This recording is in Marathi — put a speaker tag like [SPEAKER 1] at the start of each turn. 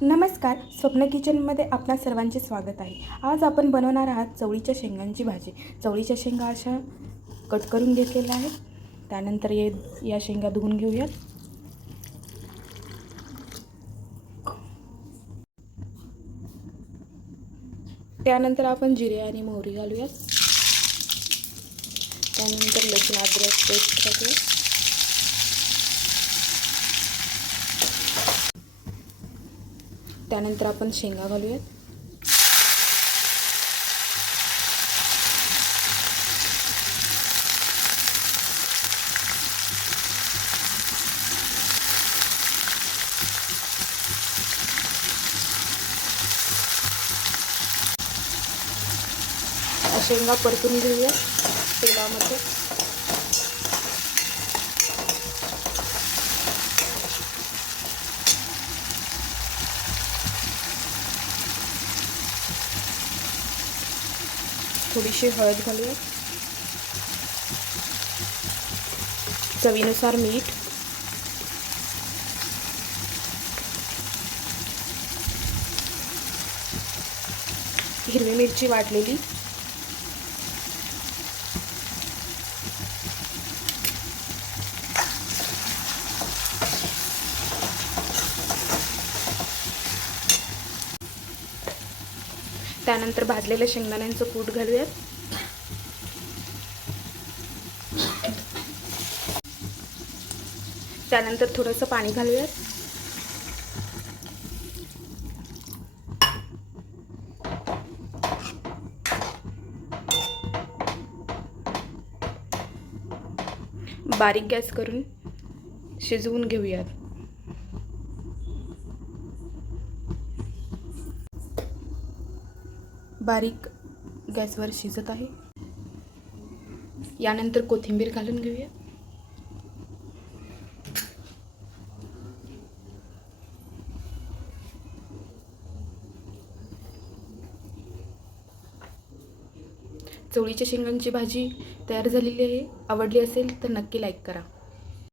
[SPEAKER 1] नमस्कार स्वप्न किचनमध्ये आपणा सर्वांचे स्वागत आहे. आज आपण बनवणार आहात चवळीच्या शेंगांची भाजी. चवळीच्या शेंगा अशा कट करून घेतलेल्या आहेत. त्यानंतर ये या शेंगा धुवून घेऊयात. त्यानंतर आपण जिरे आणि मोहरी घालूयात. त्यानंतर लसूण अद्रक पेस्ट टाकूया त्यानंतर आपण शेंगा घालूयात. शेंगा परतून घेऊया तेलामध्ये. थोडीशी हळद घालूया चवीनुसार मीठ. हिरवी मिरची वाटलेली. त्यानंतर भाजलेल्या शेंगदाण्यांचं कूट घालूयात. त्यानंतर थोडंसं पाणी घालूयात. बारीक गॅस करून शिजवून घेऊयात. बारीक गॅसवर शिजत आहे. यानंतर कोथिंबीर घालून घेऊया. चवळीच्या शेंगांची भाजी तयार झालेली आहे. आवडली असेल तर नक्की लाईक करा.